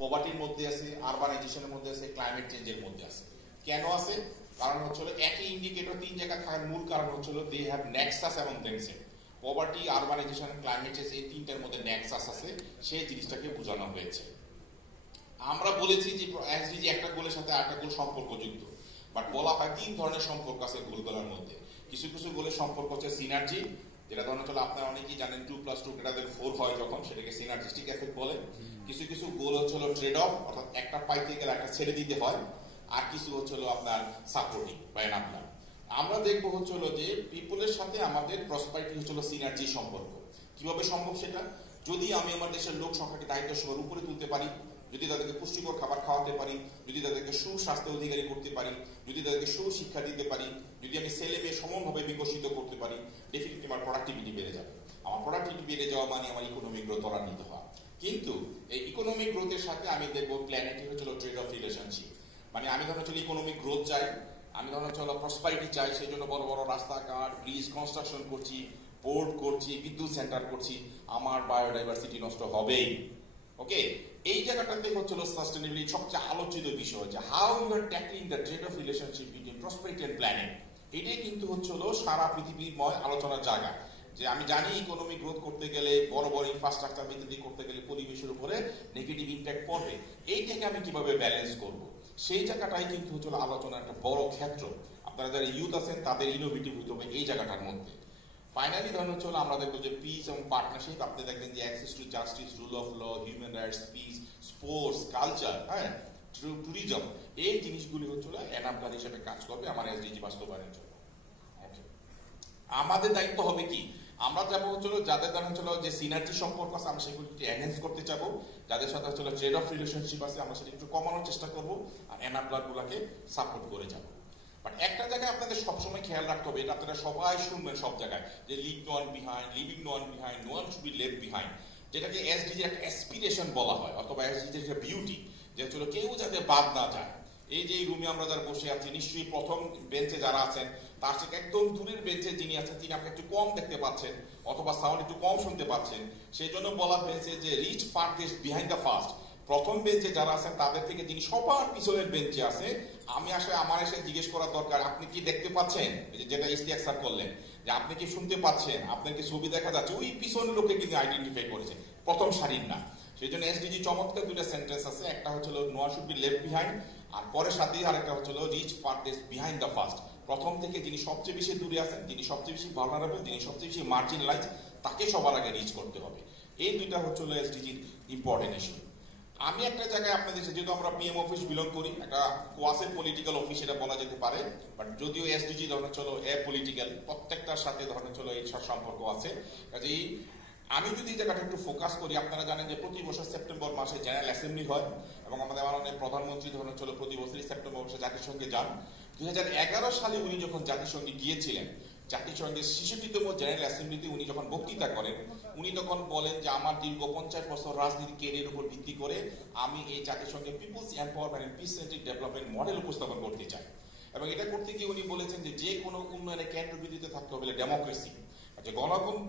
পভার্টির মধ্যে আছে, আরবানাইজেশনের মধ্যে আছে, ক্লাইমেট চেঞ্জের মধ্যে আছে। কেন আছে? কারণ হচ্ছিল একই ইন্ডিকেটর তিন জায়গায় থাকার মূল কারণ হচ্ছিল দে হ্যাভ নেক্সাস এবং themselves. Poverty, urbanisation, climate change এই তিনটার মধ্যে নেক্সাস আছে, সেই জিনিসটাকে বোঝানো হয়েছে। আমরা বলেছি যে এসডিজি একটা গোলের সাথে আরেকটা গোল সম্পর্কযুক্ত, বাট বলা হয় তিন ধরনের সম্পর্ক আছে গোলগুলোর মধ্যে। কিছু কিছু গোলের সম্পর্ক হচ্ছে সিনার্জি, যেটা ধরুন হলো আপনারা অনেকেই জানেন 2+2 4 হয় যখন, সেটাকে সিনার্জিস্টিক এফেক্ট বলে। কিছু কিছু গোল হচ্ছে ট্রেড অফ, অর্থাৎ একটা পাইতে গেলে একটা ছেড়ে দিতে হয়। আর কিছু হচ্ছে আপনার সাপোর্টিং বা এনাবলার। আমরা দেখবো হচ্ছে যে পিপলের সাথে আমাদের প্রসপারিটি হচ্ছে সিনার্জি সম্পর্ক। কিভাবে সম্ভব সেটা? যদি আমি আমার দেশের লোক সংখ্যাকে দায়িত্ব সবার উপরে তুলতে পারি, যদি তাদেরকে পুষ্টিকর খাবার খাওয়াতে পারি, যদি তাদেরকে সুস্বাস্থ্য অধিকারী করতে পারি, যদি তাদেরকে সুশিক্ষা দিতে পারি, যদি আমি ছেলে মেয়ে সমানভাবে বিকশিত করতে পারি, ডেফিনেটলি আমার প্রোডাক্টিভিটি বেড়ে যাবে। আমার প্রোডাক্টিভিটি বেড়ে যাওয়া মানে আমার ইকোনমিক গ্রোথ ত্বরান্বিত হওয়া। কিন্তু এই ইকোনমিক গ্রোথের সাথে আমি দেখবো প্ল্যানেটই হচ্ছিল ট্রেড অফ রিলেশনশিপ। মানে আমি ধরুন হচ্ছিল ইকোনমিক গ্রোথ চাই, আমি ধরুন হচ্ছে প্রসপারিটি চাই, সেই জন্য বড় বড় রাস্তাঘাট, ব্রিজ কনস্ট্রাকশন করছি, পোর্ট করছি, বিদ্যুৎ সেন্টার করছি, আমার বায়োডাইভার্সিটি নষ্ট হবেই। ওকে, এই জায়গাটাতে হচ্ছিল সাস্টেনেবিলিটি সবচেয়ে আলোচিত বিষয় হচ্ছে how you are tackling the trade off relationship between prosperity and planet. এটাই কিন্তু হচ্ছিল সারা পৃথিবীময় আলোচনার জায়গা। যে আমি জানি ইকোনমিক গ্রোথ করতে গেলে, বড় বড় ইনফ্রাস্ট্রাকচার ইত্যাদি করতে গেলে পরিবেশের উপরে নেগেটিভ ইম্প্যাক্ট পড়বে, এইটাকে আমি কিভাবে ব্যালেন্স করব, সেই জায়গাটাই কিন্তু হচ্ছিল আলোচনার একটা বড় ক্ষেত্র। আপনারা যারা ইউথ আছেন তাদের ইনোভেটিভ হতে হবে এই জায়গাটার মধ্যে। ফাইনালি ধরুন হচ্ছে আমরা দেখবো যে পিস এবং পার্টনারশিপ। আপনি দেখবেন যে access to justice, rule of law, human rights, peace, sports, culture, হ্যাঁ, ট্যুরিজম, এই জিনিসগুলি হচ্ছিল এনাবলার হিসেবে কাজ করবে আমার এসডিজি বাস্তবায়নের জন্য। আমাদের দায়িত্ব হবে কি? আমরা যাবো হচ্ছিল যাদের দ্বারা হচ্ছিল যে সিনার্জি সম্পর্ক আছে আমরা সেগুলি এনহ্যান্স করতে চাবো, যাদের সাথে হচ্ছিল ট্রেড অফ রিলেশনশিপ আছে আমরা সেটা একটু কমানোর চেষ্টা করবো, আর এনাবলার গুলাকে সাপোর্ট করে যাবো। বাট একটা জায়গায় আপনাদের সবসময় খেয়াল রাখতে হবে, এটা আপনারা সবাই শুনবেন সব জায়গায়, যে leave no one behind, leaving no one behind, no one should be left behind, যেটাকে এসডিজির একটা অ্যাসপিরেশন বলা হয়, অথবা এসডিজির একটা বিউটি, যে হচ্ছিল কেউ যাতে বাদ না যায়। এই যে রুমে আমরা যারা বসে আছি, নিশ্চয়ই প্রথম বেঞ্চে যারা আছেন তার থেকে একদম দূরের বেঞ্চে যিনি আছেন তিনি আপনি একটু কম দেখতে পাচ্ছেন, অথবা সাউন্ড একটু কম শুনতে পাচ্ছেন। সেই জন্য বলা হয়েছে যে rich farthest behind the first. প্রথম বেঞ্চে যারা আছেন তাদের থেকে যিনি সবার পিছনের বেঞ্চে আছে, আমি আমার এসে জিজ্ঞেস করার দরকার আপনি কি দেখতে পাচ্ছেন, যেটা ইস্তিয়াক স্যার করলেন, যে আপনি কি শুনতে পাচ্ছেন, আপনার কি ছবি দেখা যাচ্ছে, ওই পিছনের লোকে কিন্তু আইডেন্টিফাই করেছে, প্রথম সারির না। সেই জন্য এসডিজি চমৎকার দুইটা সেন্টেন্স আছে, একটা হচ্ছিল no one should be left behind, আর পরের সাথে আরেকটা হচ্ছিল reach farthest behind the first. প্রথম থেকে যিনি সবচেয়ে বেশি দূরে আছেন, যিনি সবচেয়ে বেশি ভালনারেবল, যিনি সবচেয়ে বেশি মার্জিনালাইজ, তাকে সবার আগে রিচ করতে হবে। এই দুইটা হচ্ছিল এসডিজির ইম্পর্টেন্ট ইস্যু। আমি একটা জায়গায় আপনাদের, যেহেতু আমরা পিএম অফিস বিলং করি, একটা কোয়াসি পলিটিক্যাল অফিস এটা বলা যেতে পারে, বাট যদিও এসডিজি ধরনের চলো এ পলিটিক্যাল, প্রত্যেকটার সাথে ধরনের চলো এই সম্পর্ক আছে। কাজেই আমি যদি এই জায়গাটা একটু ফোকাস করি, আপনারা জানেন যে প্রতি বছর সেপ্টেম্বর মাসে জেনারেল অ্যাসেম্বলি হয়, এবং আমাদের মাননীয় প্রধানমন্ত্রী ধরনের চলো প্রতি বছরই সেপ্টেম্বর মাসে জাতিসংঘে যান। 2011 সালে উনি যখন জাতিসংঘে গিয়েছিলেন, জাতিসংঘের 66তম জেনারেল অ্যাসেম্বলিতে উনি যখন বক্তৃতা করেন, উনি তখন বলেন যে আমার দীর্ঘ 50 বছর রাজনীতি কেরিয়ারের উপর ভিত্তি করে আমি এই জাতিসংঘের people's empowerment and peace centric development model উপস্থাপন করতে চাই। এবং এটা করতে গিয়ে উনি বলেছেন যে কোনো উন্নয়নের কেন্দ্রবিন্দুতে থাকতে হবে ডেমোক্রেসি। যে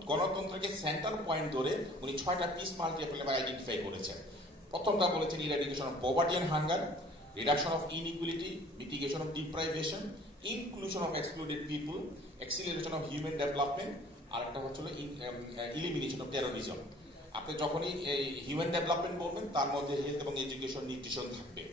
গণতন্ত্রকে সেন্টার পয়েন্ট ধরে উনি 6টা পিস মাল্টিপ্লাই আইডেন্টিফাই করেছেন। প্রথমটা বলেছেন eradication of poverty and hunger, reduction of inequality, mitigation of deprivation, inclusion of excluded people, acceleration of human development, আর একটা হচ্ছিল ইলিমিনেশন অফ টেরোরিজম। আপনি যখনই হিউম্যান ডেভেলপমেন্ট বলবেন তার মধ্যে হেলথ এবং এডুকেশন নিউট্রিশন থাকবে।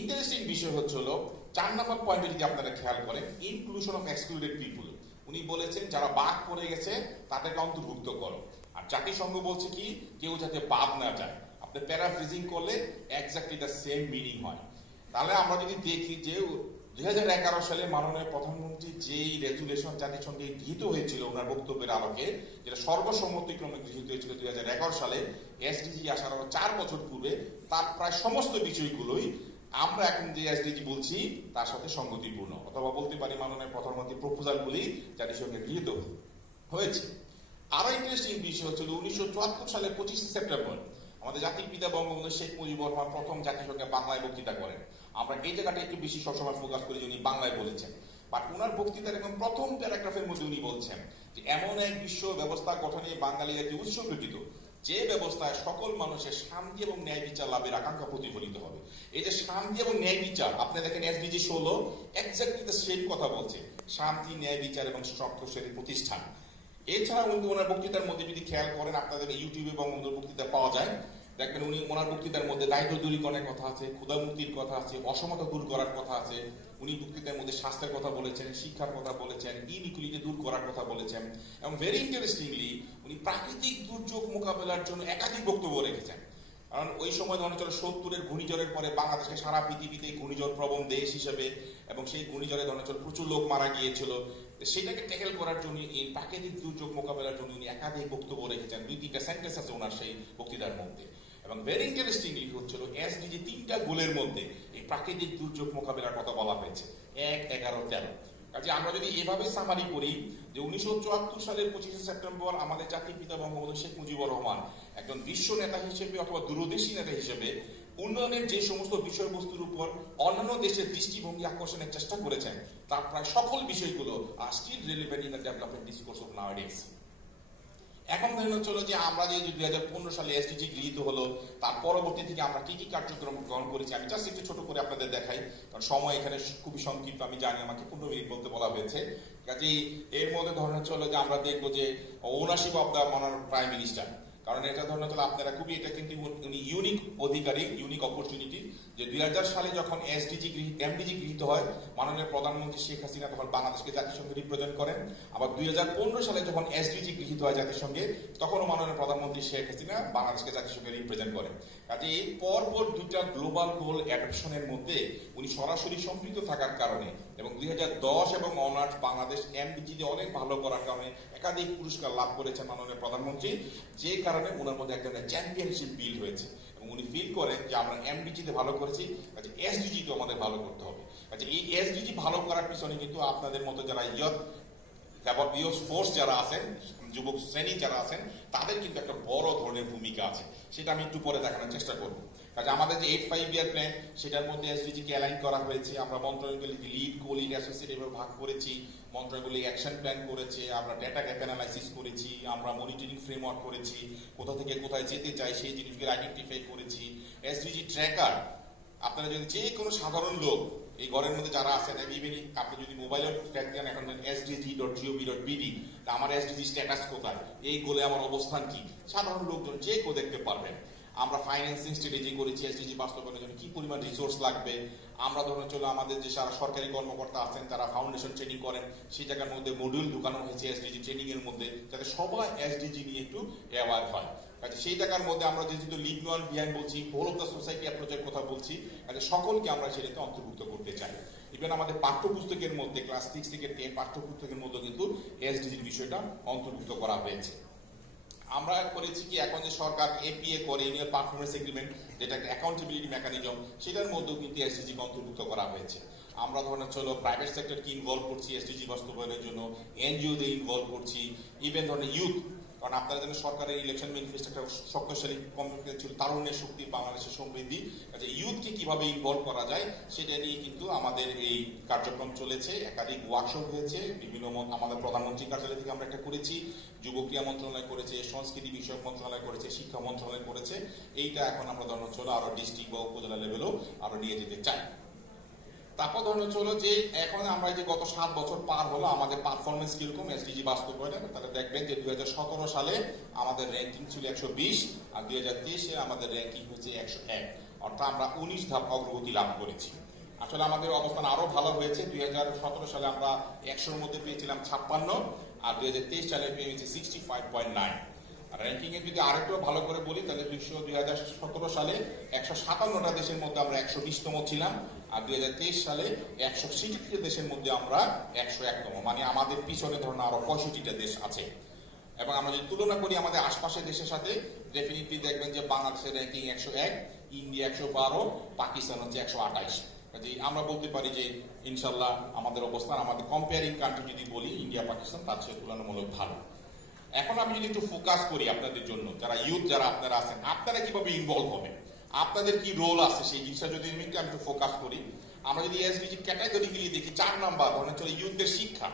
ইন্টারেস্টিং বিষয় হচ্ছিল 4 নম্বর পয়েন্টে যদি আপনারা খেয়াল করেন, ইনক্লুশন অফ এক্সক্লুডেড পিপল। উনি বলেছেন যারা বাদ পড়ে গেছে তাদেরকে অন্তর্ভুক্ত করো। আর জাতিসংঘ বলছে কি কেউ যাতে বাদ না যায়। আপনি প্যারাফ্রেজিং করলে এক্স্যাক্টলি দ্য সেম মিনিং হয়। তাহলে আমরা যদি দেখি যে 2011 সালে মাননীয় প্রধানমন্ত্রী যেই রেজুলেশন জাতিসংঘে গৃহীত হয়েছিল ওনার বক্তব্যের আলোকে, যেটা সর্বসম্মতিক্রমে গৃহীত হয়েছিল 2011 সালে, এসডিজি আসার 4 বছর পূর্বে, তার প্রায় সমস্ত বিষয়গুলোই আমরা এখন যে এসডিজি বলছি তার সাথে সঙ্গতিপূর্ণ, অথবা বলতে পারি মাননীয় প্রধানমন্ত্রীর প্রপোজালগুলি জাতিসংঘে গৃহীত হয়েছে। আরো ইন্টারেস্টিং বিষয় হচ্ছিল 1974 সালের 25 সেপ্টেম্বর আমাদের জাতির পিতা বঙ্গবন্ধু শেখ মুজিবুর রহমান প্রথম জাতিসংঘে বাংলায় বক্তৃতা করেন। আমরা এই জায়গাটা একটু বেশি সবসময় ফোকাস করি যে উনি বাংলায় বলেছেন, বাট উনার বক্তৃতার একদম প্রথম প্যারাগ্রাফের মধ্যে উনি বলছেন যে এমন এক বিশ্ব ব্যবস্থা গঠনে বাঙালিরা যে উৎসর্গিত, যে ব্যবস্থায় সকল মানুষের শান্তি এবং ন্যায় বিচার লাভের আকাঙ্ক্ষা প্রতিফলিত হবে। এই যে শান্তি এবং ন্যায় বিচার, আপনি দেখেন এসডিজি 16 এক্স্যাক্টলি দ্য সেম কথা বলছে, শান্তি, ন্যায় বিচার এবং স্বার্থশালী প্রতিষ্ঠান। এছাড়া উনি ওনার বক্তৃতার মধ্যে যদি খেয়াল করেন, আপনাদের ইউটিউবে এবং ওনার বক্তৃতা পাওয়া যায়, দেখবেন উনি ওনার বক্তৃতার মধ্যে দায়িত্ব দূরীকরণের কথা আছে, ক্ষুধা মুক্তির কথা আছে, অসমতা দূর করার কথা আছে। উনি বক্তৃতার মধ্যে স্বাস্থ্যের কথা বলেছেন, শিক্ষার কথা বলেছেন, ইনইকুয়ালিটি দূর করার কথা বলেছেন, এবং ভেরি ইন্টারেস্টিংলি উনি প্রাকৃতিক দুর্যোগ মোকাবেলার জন্য একাধিক বক্তব্য রেখেছেন। কারণ ওই সময় ধরনের 70-এর ঘূর্ণিঝড়ের পরে বাংলাদেশকে সারা পৃথিবীতে ঘূর্ণিঝড় প্রবণ দেশ হিসেবে, এবং সেই ঘূর্ণিঝড়ে ধরনের প্রচুর লোক মারা গিয়েছিল, সেটাকে ট্যাকেল করার জন্য, এই প্রাকৃতিক দুর্যোগ মোকাবেলার জন্য উনি একাধিক বক্তব্য রেখেছেন। 2-3টা সেন্টেন্স আছে ওনার সেই বক্তৃতার মধ্যে। এবং ভেরি ইন্টারেস্টিংলি হচ্ছিল এসডিজি 3টা গোলের মধ্যে এই প্রাকৃতিক দুর্যোগ মোকাবেলার কথা বলা হয়েছে, 1, 11, 13। কাজে আমরা যদি এভাবে সামারি করি যে 1974 সালের 25শে সেপ্টেম্বর আমাদের জাতির পিতা বঙ্গবন্ধু শেখ মুজিবুর রহমান একজন বিশ্ব নেতা হিসেবে অথবা দূরদেশী নেতা হিসেবে উন্নয়নের যে সমস্ত বিষয়বস্তুর উপর অন্যান্য দেশের দৃষ্টিভঙ্গি আকর্ষণের চেষ্টা করেছেন, তার প্রায় সকল বিষয়গুলো আর still relevant in the development discourse of nowadays. এখন ধরে হচ্ছিল যে আমরা যে 2015 সালে এসডিজি গৃহীত হলো, তার পরবর্তী থেকে আমরা কি কি কার্যক্রম গ্রহণ করেছি আমি জাস্ট একটু ছোট করে আপনাদের দেখাই, কারণ সময় এখানে খুবই সংক্ষিপ্ত, আমি জানি আমাকে 15 মিনিট বলতে বলা হয়েছে। কাজেই এর মধ্যে ধরনের হচ্ছিল যে আমরা দেখবো যে ownership of the honour prime minister, কারণ এটা ধরনের হলো আপনারা খুবই, এটা কিন্তু উনি ইউনিক অধিকারী, ইউনিক অপরচুনিটি যে 2000 সালে যখন এমডিজি গৃহীত হয়, মাননীয় প্রধানমন্ত্রী শেখ হাসিনা তখন বাংলাদেশকে জাতিসংঘে রিপ্রেজেন্ট করেন। আবার 2015 সালে যখন এসডিজি গৃহীত হয় জাতিসংঘে, তখনও মাননীয় প্রধানমন্ত্রী শেখ হাসিনা বাংলাদেশকে জাতিসংঘে রিপ্রেজেন্ট করেন। কাজে এই পরপর 2টা গ্লোবাল গোল অ্যাডপশনের মধ্যে উনি সরাসরি সম্পৃক্ত থাকার কারণে, এবং 2010 এবং অনার্স বাংলাদেশ এমডিজিতে অনেক ভালো করার কারণে একাধিক পুরস্কার লাভ করেছেন মাননীয় প্রধানমন্ত্রী, যে কারণে ওনার মধ্যে এক ধরনের চ্যাম্পিয়নশিপ বিল্ড হয়েছে, এবং উনি ফিল করেন যে আমরা এমডিজিতে ভালো করেছি, কাজে এসডিজিতে আমাদের ভালো করতে হবে। কাজে এই এসডিজি ভালো করার পিছনে কিন্তু আপনাদের মতো যারা ইয়থ ফোর্স যারা আছেন, যুবক শ্রেণী যারা আছেন, তাদের কিন্তু একটা বড় ধরনের ভূমিকা আছে, সেটা আমি একটু পরে দেখানোর চেষ্টা করবো। কাজে আমাদের যে 8-5 ইয়ার প্ল্যান, সেটার মধ্যে এসডিজি কে অ্যালাইন করা হয়েছে, আমরা মন্ত্রণালয়গুলিকে লিড, কোলিড, অ্যাসোসিয়েট এভাবে ভাগ করেছি, মন্ত্রণালয়গুলি অ্যাকশন প্ল্যান করেছে, আমরা ডেটা গ্যাপ অ্যানালাইসিস করেছি, আমরা মনিটরিং ফ্রেমওয়ার্ক করেছি, কোথা থেকে কোথায় যেতে চাই সেই জিনিসগুলো আইডেন্টিফাই করেছি। এসডিজি ট্র্যাকার, আপনারা যদি যে কোনো সাধারণ লোক এই ঘরের মধ্যে যারা আছেন, ইভেন আপনি যদি মোবাইলে ট্র্যাক দেন, এখন sdg.gov.bd, আমার এসডিজি স্ট্যাটাস কোথায়, এই গোলে আমার অবস্থান কি, সাধারণ লোকজন যে কেউ দেখতে পারবেন। আমরা ফাইন্যান্সিং স্ট্র্যাটেজি করেছি এসডিজি বাস্তবায়নের জন্য কি পরিমাণ রিসোর্স লাগবে। আমরা ধরুন চলো আমাদের যে সারা সরকারি কর্মকর্তা আছেন তারা ফাউন্ডেশন ট্রেনিং করেন, সেই জায়গার মধ্যে মডিউল ঢুকানো হয়েছে এসডিজি ট্রেনিং এর মধ্যে, যাতে সবাই এসডিজি নিয়ে একটু অ্যাওয়ার হয়। কাজে সেই জায়গার মধ্যে আমরা যেহেতু লিভ নো ওয়ান বিহাইন্ড বলছি, হোল অফ দ্য সোসাইটি অ্যাপ্রোচের কথা বলছি, কাজে সকলকে আমরা সেটাতে অন্তর্ভুক্ত করতে চাই। ইভেন আমাদের পাঠ্যপুস্তকের মধ্যে ক্লাস 6 থেকে 10 পাঠ্যপুস্তকের মধ্যে কিন্তু এসডিজির বিষয়টা অন্তর্ভুক্ত করা হয়েছে। আমরা করেছি কি, এখন যে সরকার এপিএ করে, ইউনিয়ন পারফরমেন্স এগ্রিমেন্ট, যেটা একটা অ্যাকাউন্টেবিলিটি মেকানিজম, সেটার মধ্যেও কিন্তু এসডিজি অন্তর্ভুক্ত করা হয়েছে। আমরা ধরনের চলো প্রাইভেট সেক্টরকে ইনভলভ করছি এসডিজি বাস্তবায়নের জন্য, এনজিওদের ইনভলভ করছি, ইভেন ধরনের ইউথ, কারণ আপনারা জানেন সরকারের ইলেকশন ম্যানিফেস্টো একটা শক্তিশালী কমিটমেন্ট ছিল তারুণ্যের শক্তি বাংলাদেশের সমৃদ্ধি, কাজে ইউথকে কিভাবে ইনভলভ করা যায় সেটা নিয়ে কিন্তু আমাদের এই কার্যক্রম চলেছে। একাধিক ওয়ার্কশপ হয়েছে বিভিন্ন, আমাদের প্রধানমন্ত্রী কার্যালয় থেকে আমরা একটা করেছি, যুব ক্রীড়া মন্ত্রণালয় করেছে, সংস্কৃতি বিষয়ক মন্ত্রণালয় করেছে, শিক্ষা মন্ত্রণালয় করেছে। এইটা এখন আমরা ধরনের চলো আরো ডিস্ট্রিক্ট বা উপজেলা লেভেলও আরো নিয়ে যেতে চাই। তারপর ধরনের হলো যে এখন আমরা যে গত 7 বছর পার হলো আমাদের পারফরমেন্স কিরকম এসডিজি বাস্তবায়নে, তাহলে দেখবেন যে 2017 সালে আমাদের র্যাঙ্কিং ছিল 120, আর 2023 আমাদের র্যাঙ্কিং হচ্ছে 101, অর্থাৎ আমরা 19 ধাপ অগ্রগতি লাভ করেছি। আসলে আমাদের অবস্থান আরো ভালো হয়েছে। 2017 সালে আমরা 100-এর মধ্যে পেয়েছিলাম 56, আর 2023 সালে পেয়েছি 65.9। র্যাঙ্কিং এ যদি আরেকটু ভালো করে বলি তাহলে 2017 সালে 157টা দেশের মধ্যে আমরা 120তম ছিলাম, আর 2023 সালে 160টা দেশের মধ্যে আমরা 101তম, মানে আমাদের পিছনে ধরুন আরো 65টা দেশ আছে। এবং আমরা যদি তুলনা করি আমাদের আশপাশের দেশের সাথে, ডেফিনিটলি দেখবেন যে বাংলাদেশের র্যাঙ্কিং 101, ইন্ডিয়া 112, পাকিস্তান হচ্ছে 128। আমরা বলতে পারি যে ইনশাল্লাহ আমাদের অবস্থান, আমাদের কম্পেয়ারিং কান্ট্রি যদি বলি ইন্ডিয়া পাকিস্তান, তার চেয়ে তুলনামূলক ভালো। এখন আমি যদি একটু ফোকাস করি আপনাদের জন্য, যারা ইউথ যারা আপনারা আছেন, আপনারা কিভাবে ইনভলভ হবেন, আপনাদের কি রোল আছে সেই জিনিসটা যদি আমি একটু ফোকাস করি। আমরা যদি এসডিজি ক্যাটাগরিক্যালি দেখি, 4 নাম্বার ধরনের চলে ইউথদের শিক্ষা,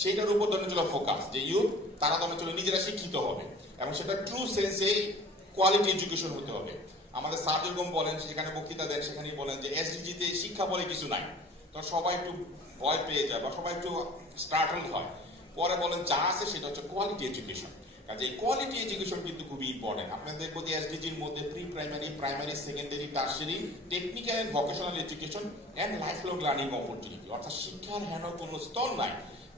সেইটার উপর ধরনের চলে ফোকাস, যে ইউথ তারা ধরনের চলে নিজেরা শিক্ষিত হবে, এবং সেটা ট্রু সেন্সে কোয়ালিটি এডুকেশন হতে হবে। আমাদের স্যার যেরকম বলেন, যেখানে বক্তৃতা দেন সেখানেই বলেন যে এসডিজিতে শিক্ষা বলে কিছু নাই, তো সবাই একটু ভয় পেয়ে যায় বা সবাই একটু স্টার্টলড হয়। পরে বলেন যা আছে সেটা হচ্ছে কোয়ালিটি এডুকেশন। কাজে কোয়ালিটি এডুকেশন কিন্তু খুবই ইম্পর্টেন্ট। আপনারা দেখবো যে এসডিজির মধ্যে pre primary, primary, secondary, tertiary, technical and vocational education and lifelong learning opportunity, অর্থাৎ শিক্ষার হেন কোনো স্তর নাই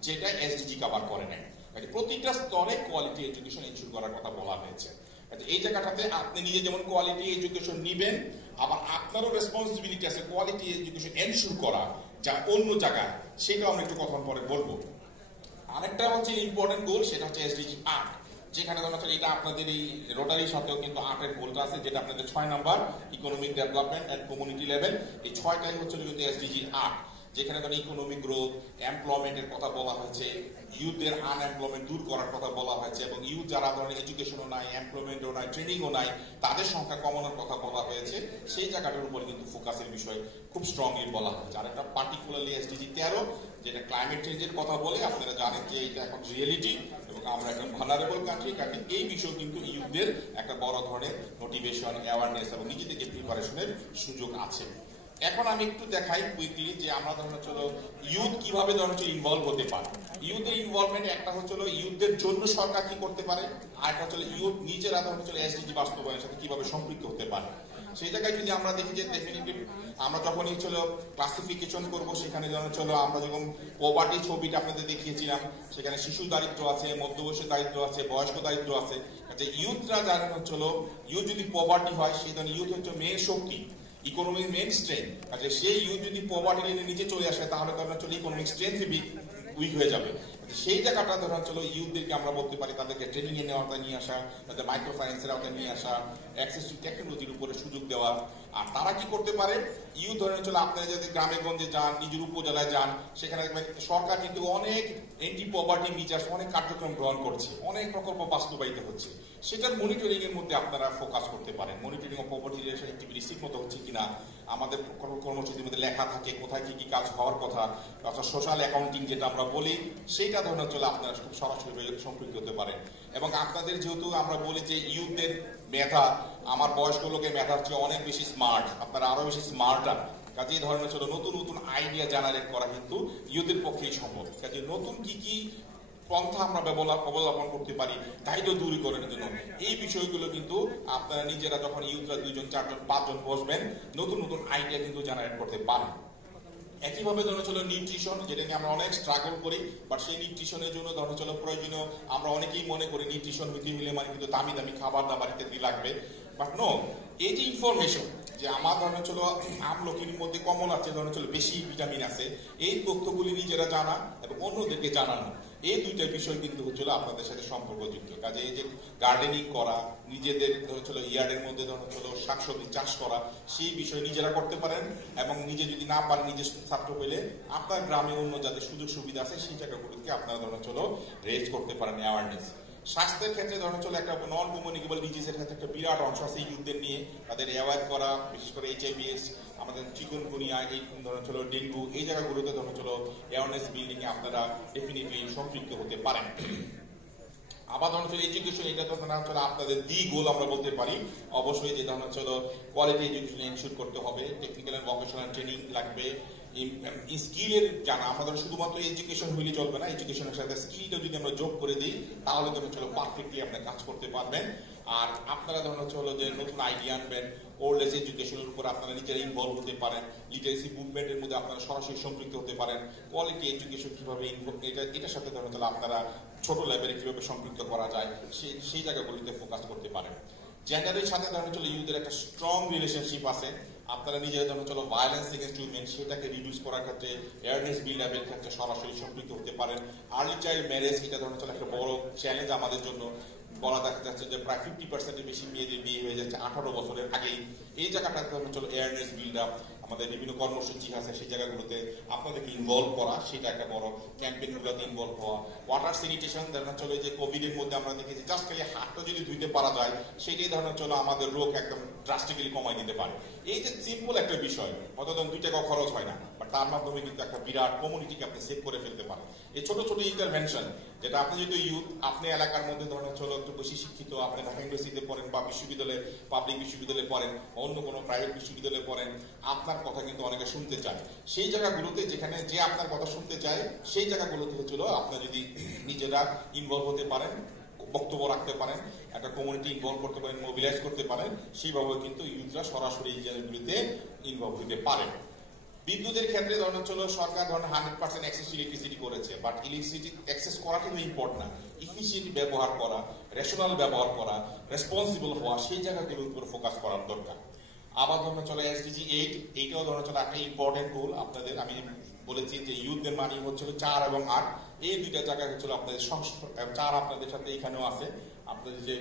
যেটা এসডিজি কভার করে নাই। কাজে প্রতিটা স্তরে কোয়ালিটি এডুকেশন ইনশিওর করার কথা বলা হয়েছে। এই জায়গাটাতে আপনি নিজে যেমন কোয়ালিটি এডুকেশন নিবেন, আবার আপনারও রেসপন্সিবিলিটি আছে কোয়ালিটি এডুকেশন এনশিওর করা যা অন্য জায়গায়, সেটাও আমরা একটু কথা পরে বলবো। আরেকটা হচ্ছে ইম্পর্টেন্ট গোল, সেটা হচ্ছে এসডিজি 8, যেখানে ধরুন এটা আপনাদের এই রোটারির সাথেও কিন্তু 8-এর গোলটা আছে, যেটা আপনাদের 6 number economic development and community level. এই 6টাই হচ্ছে কিন্তু এসডিজি 8, যেখানে ধরেন ইকোনমিক গ্রোথ, এমপ্লয়মেন্টের কথা বলা হয়েছে, ইউথদের আনএমপ্লয়মেন্ট দূর করার কথা বলা হয়েছে, এবং ইউথ যারা ধরেন এডুকেশনও নাই, এমপ্লয়মেন্টও নাই, ট্রেনিংও নাই, তাদের সংখ্যা কমানোর কথা বলা হয়েছে। সেই জায়গাটার উপর কিন্তু ফোকাসের বিষয় খুব স্ট্রংলি বলা হয়েছে। আর একটা পার্টিকুলারলি এসডিজি 13, যেটা ক্লাইমেট চেঞ্জের কথা বলে, আপনারা জানেন যে এটা এখন রিয়েলিটি এবং আমরা একটা ভালনারেবল কান্ট্রি। কারণ এই বিষয় কিন্তু ইউথদের একটা বড় ধরনের মোটিভেশন, অ্যাওয়ারনেস এবং নিজে থেকে প্রিপারেশনের সুযোগ আছে। এখন আমি একটু দেখাই কুইকলি যে আমরা ধরুন চলো ইউথ কিভাবে ধরুন ইনভলভ হতে পারে। ইউথের ইনভলভমেন্ট একটা হচ্ছে ইউথদের জন্য সরকার কি করতে পারে, আর একটা হচ্ছে ইউথ নিজেরা ধরুন এসডিজি বাস্তবায়নের সাথে কিভাবে সম্পৃক্ত হতে পারে। সেই জায়গায় যদি আমরা দেখি যে ডেফিনেটলি আমরা যখনই ক্লাসিফিকেশন করব, সেখানে ধরুন আমরা যেমন পভার্টি ছবিটা আপনাদের দেখিয়েছিলাম, সেখানে শিশু দারিদ্র আছে, মধ্যবয়সী দারিদ্র আছে, বয়স্ক দারিদ্র আছে। যে ইউথরা জানেন ইউথ যদি পভার্টি হয়, সেই ধরনের ইউথ হচ্ছে মেন শক্তি, ইকোনমিক মেন স্ট্রেংথ। আচ্ছা সেই ইউথ যদি পভার্টি লাইনের নিচে চলে আসে, তাহলে তো ইকোনমিক স্ট্রেংথ উইক হয়ে যাবে। সেই জায়গাটা ধরা ইউথদেরকে আমরা বলতে পারি তাদেরকে ট্রেনিং এ নেওয়াটা নিয়ে আসা, তাদের মাইক্রো ফাইন্যান্সের আওতায় নিয়ে আসা, অ্যাক্সেস টু টেকনোলজির উপরে সুযোগ দেওয়া। আর তারা কি করতে পারে, ইউথ ধরে আপনারা যদি গ্রামে গঞ্জে যান, নিজের উপজেলায় যান, সেখানে সরকার কিন্তু অনেক এন্টি পভার্টি মিজার্স, অনেক কার্যক্রম গ্রহণ করছে, অনেক প্রকল্প বাস্তবায়িত হচ্ছে। সেটার মনিটরিং এর মধ্যে আপনারা ফোকাস করতে পারেন। Monitoring of poverty relation activity ঠিক মতো হচ্ছে কিনা, আমাদের কর্মসূচির মধ্যে লেখা থাকে কোথায় কি কি কাজ হওয়ার কথা, অর্থাৎ সোশ্যাল অ্যাকাউন্টিং যেটা আমরা বলি, সেইটা ধরনের আপনারা খুব সরাসরি সম্পৃক্ত হতে পারেন। এবং আপনাদের যেহেতু আমরা বলি যে ইউথদের মেধা আমার বয়স্ক লোকের মেধার চেয়ে অনেক বেশি স্মার্ট, আপনারা আরো বেশি স্মার্টার। কাজে ধরনের নতুন নতুন আইডিয়া জেনারেট করা কিন্তু ইউথের পক্ষেই সম্ভব। কাজে নতুন কি কি পন্থা আমরা অবলম্বন করতে পারি দায়িত্ব দূরীকরণের জন্য, এই বিষয়গুলো কিন্তু আপনারা নিজেরা যখন ইউথরা 2 জন 4 জন 5 জন বসবেন, নতুন নতুন আইডিয়া কিন্তু জেনারেট করতে পারেন। একইভাবে নিউট্রিশন, যেটা নিয়ে আমরা অনেক স্ট্রাগল করি, বাট সেই নিউট্রিশনের জন্য প্রয়োজনীয়, আমরা অনেকেই মনে করি নিউট্রিশন হইতে হইলে মানে কিন্তু দামি দামি খাবার দাবার ইত্যাদি লাগবে। বাট নো, এই যে ইনফরমেশন যে আমার আমলকির মধ্যে কমন আছে, বেশি ভিটামিন আছে, এই তথ্যগুলি নিজেরা জানা এবং অন্যদেরকে জানানো, এই দুইটা বিষয় কিন্তু আপনাদের সাথে সম্পর্কযুক্ত। কাজে এই যে গার্ডেনিং করা, নিজেদের ইয়ার্ডের মধ্যে শাকসবজি চাষ করা, সেই বিষয় নিজেরা করতে পারেন। এবং নিজে যদি না পারেন, নিজের ছাত্র পেলে আপনার গ্রামে অন্য যাদের সুযোগ সুবিধা আছে সেই জায়গাগুলোকে আপনারা রেজ করতে পারেন অ্যাওয়ারনেস। স্বাস্থ্যের ক্ষেত্রে একটা নন কমিউনিকেবল ডিজিজের ক্ষেত্রে একটা বিরাট অংশ আছে ইউথদের নিয়ে, তাদের অ্যাওয়ার করা, বিশেষ করে HIV/AIDS, আমাদের চিকুনগুনিয়া, এই ডেঙ্গু, এই জায়গাগুলোতে অ্যাওয়ারনেস বিল্ডিং এ আপনারা ডেফিনেটলি সম্পৃক্ত হতে পারেন। আবার এডুকেশন, এটা আপনাদের দি গোল আমরা বলতে পারি। অবশ্যই যে কোয়ালিটি এডুকেশন এনশিওর করতে হবে, টেকনিক্যাল এন্ড ভোকেশনাল ট্রেনিং লাগবে, স্কিলের জানা। আমাদের শুধুমাত্র এডুকেশন হইলে চলবে না, এডুকেশনের সাথে স্কিলটা যদি আমরা যোগ করে দিই, তাহলে পারফেক্টলি আপনি কাজ করতে পারবেন। আর আপনারা যে নতুন আইডিয়া আনবেন, ওল্ড এজ এডুকেশনের উপর আপনারা নিজেরা ইনভলভ হতে পারেন, লিটারেসি মুভমেন্টের মধ্যে আপনারা সরাসরি সম্পৃক্ত হতে পারেন। কোয়ালিটি এডুকেশন কিভাবে এটার সাথে আপনারা ছোট লেভেলে কিভাবে সম্পৃক্ত করা যায়, সেই জায়গাগুলিতে ফোকাস করতে পারেন। জেন্ডারের সাথে ইউথের একটা স্ট্রং রিলেশনশিপ আছে। আপনারা নিজেরা ভায়োলেন্স এগেইনস্ট উইমেন, সেটাকে রিডিউস করার ক্ষেত্রে, অ্যাওয়ারনেস বিল্ড আপের ক্ষেত্রে সরাসরি সম্পৃক্ত হতে পারেন। আর্লি চাইল্ড ম্যারেজ, এটা একটা বড় চ্যালেঞ্জ আমাদের জন্য। বলা দেখা যাচ্ছে যে প্রায় 50% বেশি মেয়েদের বিয়ে হয়ে যাচ্ছে 18 বছরের আগেই। এই জায়গাটাতে চলো অ্যাওয়ারনেস বিল্ড আপ, আমাদের বিভিন্ন কর্মসূচি আছে সেই জায়গাগুলোতে আপনাদেরকে ইনভলভ করা, সেটা একটা বড় ক্যাম্পেইন গুলোতে ইনভলভ হওয়া। ওয়াটার স্যানিটেশন ধরেন চলো যে কোভিড এর মধ্যে আমরা দেখেছি জাস্ট খালি হাতটা যদি ধুইতে পারা যায় সেটাই ধরেন চলো আমাদের রোগ একদম ড্রাস্টিক্যালি কমাই দিতে পারে। এই যে সিম্পল একটা বিষয়, হয়তো 2 টাকা খরচ হয় না, বাট তার মাধ্যমে কিন্তু একটা বিরাট কমিউনিটিকে আপনি সেভ করে ফেলতে পারেন। এই ছোট ছোট ইন্টারভেনশন, যেটা আপনি যদি ইউথ, আপনি এলাকার মধ্যে ধরেন চলো একটু বেশি শিক্ষিত, আপনি ঢাকা ইউনিভার্সিটিতে পড়েন বা বিশ্ববিদ্যালয়ে, পাবলিক বিশ্ববিদ্যালয়ে পড়েন বা অন্য কোনো প্রাইভেট বিশ্ববিদ্যালয়ে পড়েন, আপনার কথা কিন্তু অনেকে শুনতে চায়। সেই জায়গাগুলোতে যেখানে যে আপনার কথা শুনতে চায় সেই জায়গাগুলোতে হচ্ছিল আপনার যদি নিজেরা ইনভলভ হতে পারেন, বক্তব্য রাখতে পারেন, একটা কমিউনিটি ইনভলভ করতে পারেন, মোবিলাইজ করতে পারেন, সেইভাবে কিন্তু ইউথরা সরাসরি এই জায়গাগুলিতে ইনভলভ হতে পারেন। বিদ্যুতের ক্ষেত্রে ধরেন চলো সরকার ধরেন 100% অ্যাক্সেস ইলেকট্রিসিটি করেছে, বাট ইলেকট্রিসিটি অ্যাক্সেস করা কিন্তু ইম্পর্টেন্ট না, ইফিসিয়েন্ট ব্যবহার করা, রেশনাল ব্যবহার করা, রেসপন্সিবল হওয়া, সেই জায়গাগুলোর উপর ফোকাস করার দরকার। আবার ধরুন চলে SDG 8, এইটাও ধরুন চলে একটা ইম্পর্টেন্ট গোল আপনাদের। আমি বলেছি যে ইউথদের মানি হচ্ছিল 4 এবং 8, এই দুইটা জায়গায় হচ্ছিল আপনাদের 4 আপনাদের সাথে এখানেও আছে। আপনাদের যে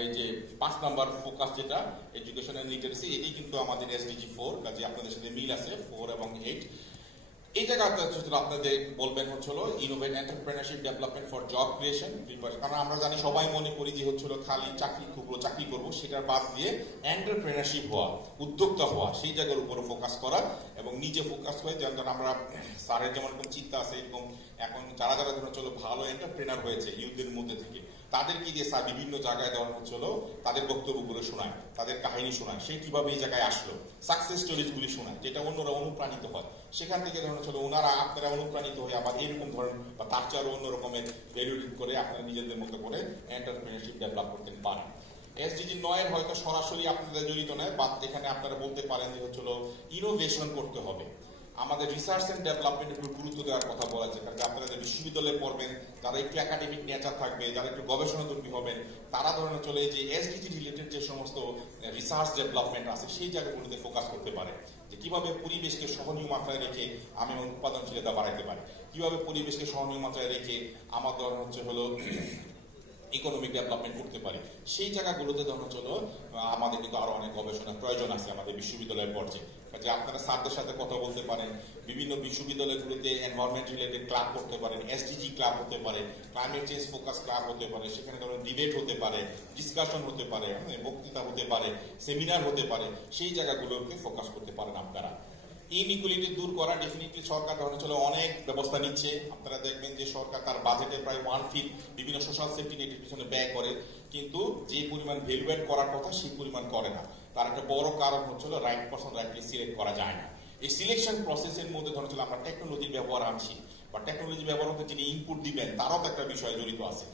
এই যে 5 নাম্বার ফোকাস যেটা এডুকেশন এন্ড লিটারেসি, এটি কিন্তু আমাদের SDG 4, কাজে আপনাদের সাথে মিল আছে 4 এবং 8। এই জায়গাতে আপনাদের বলবেন হচ্ছিল innovate entrepreneurship development for job creation. কারণ আমরা জানি, সবাই মনে করি যে হচ্ছিল খালি চাকরি করবো, সেটার বাদ দিয়ে এন্টারপ্রেনারশিপ হওয়া, উদ্যোক্তা হওয়া, সেই জায়গার উপরে ফোকাস করা এবং নিজে ফোকাস করে। যেমন আমরা স্যারের যেমন এরকম চিন্তা আছে, এরকম এখন যারা যারা ধরুন চলো ভালো এন্টারপ্রেনার হয়েছে ইউথদের মধ্যে থেকে, তাদেরকে দিয়ে স্যার বিভিন্ন জায়গায় দেওয়া হচ্ছিল, তাদের বক্তব্যগুলো শোনায়, তাদের কাহিনী শোনায়, সে কিভাবে এই জায়গায় আসলো, সাকসেস স্টোরিজ গুলি শোনায়, যেটা অন্যরা অনুপ্রাণিত হয়। সেখান থেকে ধরুন চলো ওনারা আপনারা অনুপ্রাণিত হয়ে আবার এরকম ধরেন বা তার চেয়ে আরো অন্য রকমের ভ্যালু করে আপনারা নিজেদের মতো করে এন্টারপ্রেনারশিপ ডেভেলপ করতে পারেন। SDG 9 হয়তো সরাসরি আপনাদের জড়িত নয়, বাট এখানে আপনারা বলতে পারেন যে হচ্ছিল ইনোভেশন করতে হবে, আমাদের রিসার্চ এন্ড ডেভেলপমেন্টের উপর গুরুত্ব দেওয়ার কথা বলা যায়। কারণ আপনারা যে বিশ্ববিদ্যালয়ে পড়বেন, যারা একটু একাডেমিক নেচার থাকবে, যারা একটু গবেষণা তৈরি হবেন, তারা ধরনের চলে যে SDG রিলেটেড যে সমস্ত রিসার্চ ডেভেলপমেন্ট আছে সেই জায়গাগুলোতে ফোকাস করতে পারে, যে কিভাবে পরিবেশকে সহনীয় মাত্রায় রেখে আমি আমার উৎপাদনশীলতা বাড়াইতে পারি, কিভাবে পরিবেশকে সহনীয় মাত্রায় রেখে আমার ধরনের হলো ইকোনমিক ডেভেলপমেন্ট করতে পারি। সেই জায়গাগুলোতে ধরুন চলো আমাদের কিন্তু আরো অনেক গবেষণার প্রয়োজন আছে আমাদের বিশ্ববিদ্যালয়ের পর্যায়ে। যে আপনারা স্যারদের সাথে কথা বলতে পারেন, বিভিন্ন বিশ্ববিদ্যালয়গুলোতে এনভায়রনমেন্ট রিলেটেড ক্লাব করতে পারেন, SDG ক্লাব হতে পারে, ক্লাইমেট চেঞ্জ ফোকাস ক্লাব হতে পারে, সেখানে ধরুন ডিবেট হতে পারে, ডিসকাশন হতে পারে, বক্তৃতা হতে পারে, সেমিনার হতে পারে, সেই জায়গাগুলোকে ফোকাস করতে পারেন আপনারা। ইনইকুয়ালিটি দূর করা, ডেফিনেটলি সরকার ধরনের চলে অনেক ব্যবস্থা নিচ্ছে। আপনারা দেখবেন যে সরকার তার বাজেটে প্রায় 1/5 বিভিন্ন সোশ্যাল সেফটি নেটের পিছনে ব্যয় করে, কিন্তু যে পরিমাণ ভ্যালু অ্যাড করার কথা সেই পরিমাণ করে না। তার একটা বড় কারণ হচ্ছিল রাইট পারসন রাইটলি সিলেক্ট করা যায় না। এই সিলেকশন প্রসেসের মধ্যে ধরনের চলে আমরা টেকনোলজির ব্যবহার আনছি, বা টেকনোলজি ব্যবহার করতে যিনি ইনপুট দিবেন তারও তো একটা বিষয় জড়িত আছে।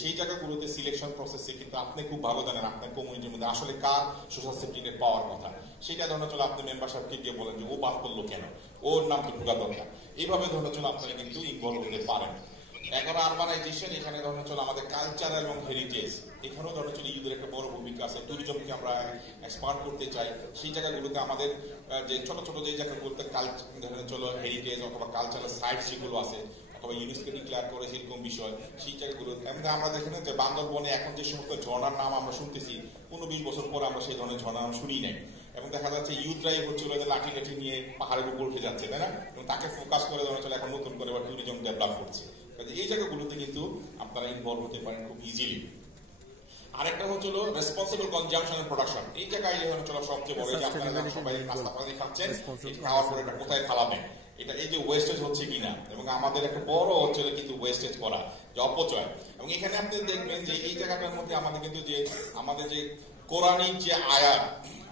সেই জায়গাগুলোতে সিলেকশন প্রসেসে কিন্তু আপনি খুব ভালো জানেন আপনার কমিউনিটির মধ্যে আসলে কার সোশ্যাল সেফটি নেট পাওয়ার কথা, সেটা ধরনের চলে আপনি মেম্বারশিপকে গিয়ে বলেন যে ও বাদ করলো কেন, ওর নাম তো ঢোকা দরকার। এইভাবে ধরনের চলে আপনারা কিন্তু ইনভলভ হতে পারেন। এখন আরবানাইজেশন, এখানে ধরনের চলে আমাদের কালচার এবং হেরিটেজ, এখানেও ধরনের চলে ইউদের একটা বড় ভূমিকা আছে। ট্যুরিজমকে আমরা এক্সপান্ড করতে চাই, সেই জায়গাগুলোতে আমাদের যে ছোট ছোট যে জায়গাগুলোতে ধরনের চলো হেরিটেজ অথবা কালচারাল সাইট যেগুলো আছে অথবা ইউনেস্কো ডিক্লেয়ার করে সেরকম বিষয়, সেই জায়গাগুলো এমনি আমরা দেখেন যে বান্দরবনে এখন যে সমস্ত ঝর্ণার নাম আমরা শুনতেছি, 15-20 বছর পর আমরা সেই ধরনের ঝর্ণার নাম শুনি নাই। এবং দেখা যাচ্ছে ইউথরাই হচ্ছিল যে লাঠি লাঠি নিয়ে পাহাড়ের উপর উঠে যাচ্ছে, তাই না? এবং তাকে ফোকাস করে ধরনের চলে এখন নতুন করে আবার ট্যুরিজম ডেভেলপ করছে। এই জায়গাগুলোতে কিন্তু আপনারা ইনভলভ হতে পারেন খুব ইজিলি। আরেকটা হচ্ছিল রেসপন্সিবল কনজাম্পশন এন্ড প্রোডাকশন। এই জায়গায় হচ্ছিল সবচেয়ে বড়, যে আপনারা সবাই নাস্তা পানি খাচ্ছেন, খাওয়ার পরে এটা কোথায় ফালাবেন, এটা এই যে ওয়েস্টেজ হচ্ছে কিনা, এবং আমাদের একটা বড় হচ্ছিল কিন্তু ওয়েস্টেজ করা, যে অপচয়। এবং এখানে আপনি দেখবেন যে এই জায়গাটার মধ্যে আমাদের কিন্তু যে আমাদের যে কোরআনিক যে আয়াত,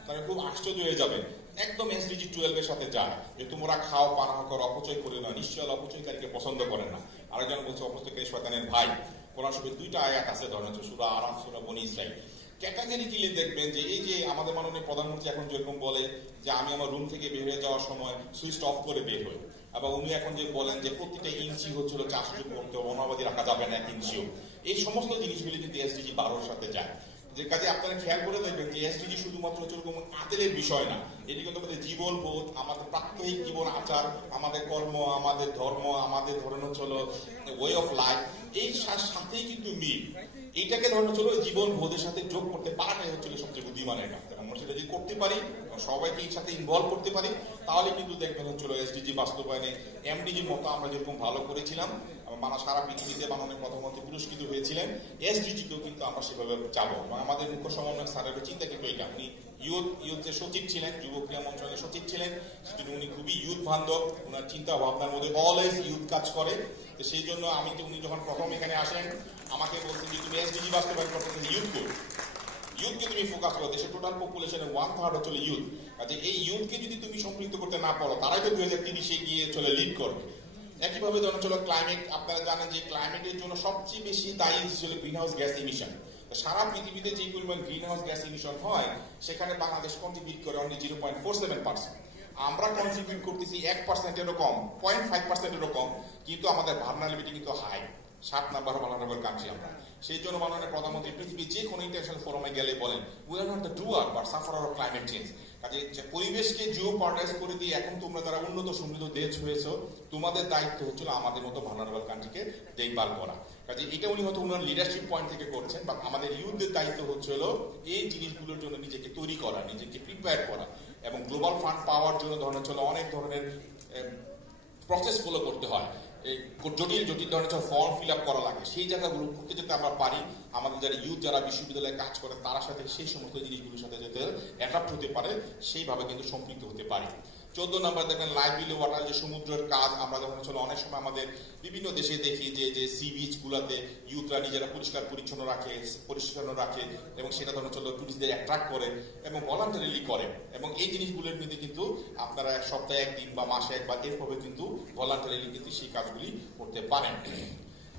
তারা খুব আশ্চর্য হয়ে যাবে, একদম SDG 12 এর সাথে যায় যে তোমরা খাও পান করো অপচয় করে না, নিশ্চয় অপচয়কারীকে পছন্দ করে না। আরেকজন বলছে অপচয়কারী শয়তানের ভাই। কোরআন শরীফে 2টা আয়াত আছে ধরেন সূরা আরাফ, সূরা বনী ইসরাঈল। ক্যাটাগরিক্যালি দেখবেন যে এই যে আমাদের মাননীয় প্রধানমন্ত্রী এখন যেরকম বলে যে আমি আমার রুম থেকে বের হয়ে যাওয়ার সময় সুইচ অফ করে বের হই, আবার উনি এখন যে বলেন যে প্রতিটা ইঞ্চি হচ্ছিল চাষযোগ্য করতে হবে, অনাবাদী রাখা যাবে না 1 ইঞ্চিও। এই সমস্ত জিনিসগুলি কিন্তু SDG 12 সাথে যায়। যে কাজে আপনারা খেয়াল করে দেখবেন যে SDG শুধুমাত্র হচ্ছে আদেলের বিষয় না, এটি কিন্তু আমাদের জীবনবোধ, আমাদের প্রাত্যহিক জীবন আচার, আমাদের কর্ম, আমাদের ধর্ম, আমাদের ধরনের হলো ওয়ে অফ লাইফ, এই সাথেই কিন্তু মিল। এইটাকে ধরুন হচ্ছিল জীবন বোধের সাথে যোগ করতে পারাটাই হচ্ছিল সবচেয়ে বুদ্ধিমানের কাজ। আমরা সেটা যদি করতে পারি, সবাইকে এর সাথে ইনভলভ করতে পারি, তাহলে কিন্তু দেখবেন হচ্ছিল এসডিজি বাস্তবায়নে এমডিজির মতো আমরা যেরকম ভালো করেছিলাম, সারা পৃথিবীতে মাননীয় প্রধানমন্ত্রী পুরস্কৃত হয়েছিলেন, এসডিজিকেও কিন্তু আমরা সেভাবে যাবো। আমাদের মুখ্য সমন্বয়ক স্যারের চিন্তা কিন্তু এটা, উনি ইউথ যে সচিব ছিলেন, যুব ক্রীড়া মন্ত্রণালয়ের সচিব ছিলেন, সেজন্য উনি খুবই ইউথ বান্ধব, ওনার চিন্তা ভাবনার মধ্যে অলওয়েজ ইউথ কাজ করে। তো সেই জন্য উনি যখন প্রথম এখানে আসেন আমাকে বলছেন যে তুমি এসডিজি বাস্তবায়ন করতেছেন ইউথকে তুমি ফোকাস করো, দেশের টোটাল পপুলেশনের 1/3 হচ্ছে ইউথ। কাজে এই ইউথকে যদি তুমি সম্পৃক্ত করতে না পারো, তারাই তো 2030-এ গিয়ে চলে লিড করবে। একইভাবে ধরুন চলো ক্লাইমেট, আপনারা জানেন যে ক্লাইমেটের জন্য সবচেয়ে বেশি দায়ী ছিল গ্রিন হাউস গ্যাস ইমিশন। সারা পৃথিবীতে যে পরিমাণ গ্রিন হাউস গ্যাস ইমিশন হয়, সেখানে বাংলাদেশ কন্ট্রিবিউট করে অনলি 0.47%। আমরা কন্ট্রিবিউট করতেছি 1%-এরও কম, 0.5%-এরও কম, কিন্তু আমাদের ভার্নারেবিলিটি কিন্তু হাই, 7 নাম্বার ভার্নারেবল কান্ট্রি আমরা। সেই জন্য মাননীয় প্রধানমন্ত্রী পৃথিবীর যে কোনো ইন্টারন্যাশনাল ফোরামে গেলে বলেন, we are not the doer but sufferer of climate change. কাজে পরিবেশকে জিও পার্টাইজ করে দিয়ে এখন তোমরা যারা উন্নত সমৃদ্ধ দেশ হয়েছ, তোমাদের দায়িত্ব হচ্ছিল আমাদের মতো ভার্নারেবল কান্ট্রিকে দেখভাল করা। কাজে এটা উনি হয়তো উনার লিডারশিপ পয়েন্ট থেকে করছেন, বা আমাদের ইউথদের দায়িত্ব হচ্ছিল এই জিনিসগুলোর জন্য নিজেকে তৈরি করা, নিজেকে প্রিপেয়ার করা, এবং গ্লোবাল ফান্ড পাওয়ার জন্য ধরনের চলো অনেক ধরনের প্রসেস ফলো করতে হয়, জটিল ধরনের ফর্ম ফিল আপ করা লাগে। সেই জায়গাগুলো করতে যেতে আমরা পারি, আমাদের যারা ইউথ যারা বিশ্ববিদ্যালয়ে কাজ করে তার সাথে সেই সমস্ত জিনিসগুলোর সাথে যাতে অ্যাডাপ্ট হতে পারে, সেইভাবে কিন্তু সম্পৃক্ত হতে পারি। 14 নম্বর দেখেন লাইফ বিলো ওয়াটার, যে সমুদ্রের কাজ। আমরা যখন অনেক সময় আমাদের বিভিন্ন দেশে দেখি যে সি বিচ গুলাতে ইউথরা নিজেরা পরিষ্কার পরিচ্ছন্ন রাখে এবং সেটা ধরনের টুরিস্টদের অ্যাট্রাক্ট করে এবং ভলান্টারিলি করে, এবং এই জিনিসগুলোর মধ্যে কিন্তু আপনারা সপ্তাহে একদিন বা মাসে একবার এরভাবে কিন্তু ভলান্টারিলি কিন্তু সেই কাজগুলি করতে পারেন।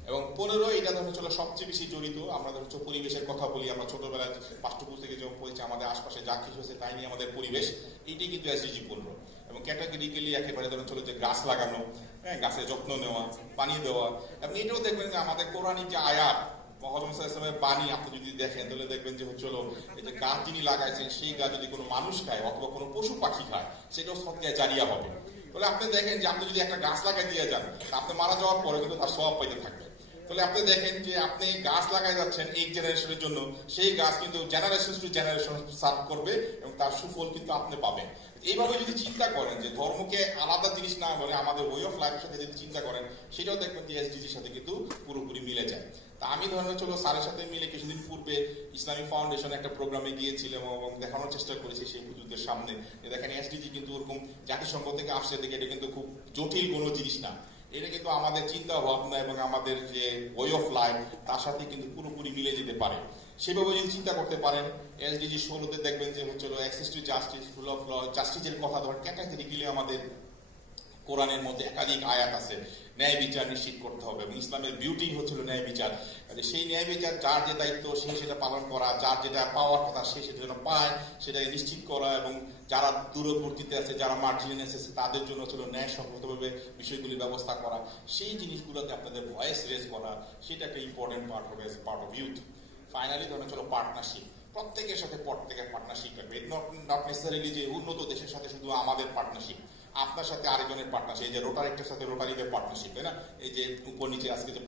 এবং 15 এটা ধরনের সবচেয়ে বেশি জড়িত। আমরা ধরো পরিবেশের কথা বলি, আমরা ছোটবেলায় পাঠ্যপুস্তকে যেমন পড়েছি, আমাদের আশপাশে যা কিছু হচ্ছে তাই নিয়ে আমাদের পরিবেশ, এইটাই কিন্তু এসডিজি 15। এবং ক্যাটাগরিক্যালি একেবারে ধরুন যে গাছ লাগানো, হ্যাঁ, গাছের যত্ন নেওয়া, পানি দেওয়া। এবং এটাও দেখবেন যে আমাদের কোরআনিক যে আয়াত, মহম্মদ সাল্লাল্লাহু বাণী আপনি যদি দেখেন, তাহলে দেখবেন যে এই যে গাছ যিনি লাগাইছেন, সেই গাছ যদি কোনো মানুষ খায় অথবা কোনো পশু পাখি খায়, সেটাও সদকায়ে জারিয়া হবে। তাহলে আপনি দেখেন যে আপনি যদি একটা গাছ লাগাই দিয়ে যান, আপনি মারা যাওয়ার পরে কিন্তু তার সওয়াব পাইতে থাকবে। তাহলে আপনি দেখেন যে আপনি গাছ লাগাই যাচ্ছেন এই জেনারেশনের জন্য, সেই গাছ কিন্তু জেনারেশন টু জেনারেশন সার্ভ করবে এবং তার সুফল কিন্তু আপনি পাবেন। এইভাবে যদি চিন্তা করেন যে ধর্মকে আলাদা জিনিস না বলে আমাদের ওয়ে অফ লাইফের সাথে যদি চিন্তা করেন, সেটাও দেখবেন যে এসডিজির সাথে কিন্তু পুরোপুরি মিলে যায়। তা আমি ধরনের স্যারের সাথে মিলে কিছুদিন পূর্বে ইসলামিক ফাউন্ডেশন একটা প্রোগ্রামে গিয়েছিলাম এবং দেখানোর চেষ্টা করেছি সেই হুজুরদের সামনে যে দেখেন এসডিজি কিন্তু ওরকম জাতিসংঘ থেকে আসছে দেখে এটা কিন্তু খুব জটিল কোনো জিনিস না। এটা কিন্তু আমাদের চিন্তা ভাবনা এবং আমাদের যে ওয়ে অফ লাইফ তার সাথে কিন্তু পুরোপুরি মিলে যেতে পারে। সেভাবে যদি চিন্তা করতে পারেন, এসডিজি 16-তে দেখবেন যে access to justice, rule of law, জাস্টিসের কথা ধরেন ক্যাটাগরিক্যালি আমাদের কোরআনের মধ্যে একাধিক আয়াত আছে, ন্যায় বিচার নিশ্চিত করতে হবে, এবং ইসলামের বিউটি হচ্ছিল ন্যায় বিচার। সেই ন্যায় বিচার যার যে দায়িত্ব সে সেটা পালন করা, যার যেটা পাওয়ার কথা সে সেটা যেন পায় সেটাকে নিশ্চিত করা, এবং যারা দূরবর্তীতে আছে, যারা মার্জিনাস আছে, তাদের জন্য ন্যায়সঙ্গতভাবে বিষয়গুলি ব্যবস্থা করা, সেই জিনিসগুলোতে আপনাদের ভয়েস রেজ করা, সেটা একটা ইম্পর্টেন্ট পার্ট হবে as part of youth. Finally partnership, প্রত্যেকের সাথে প্রত্যেকের পার্টনারশিপ থাকবে। নট নেসেসারিলি যে উন্নত দেশের সাথে শুধু আমাদের পার্টনারশিপ, আপনার সাথে আরেকজনের পার্টনারশিপ, এই যে রোটারিটার সাথে রোটারিদের পার্টনারশিপ, তাই না, এই যে উপর নিচে আজকে যে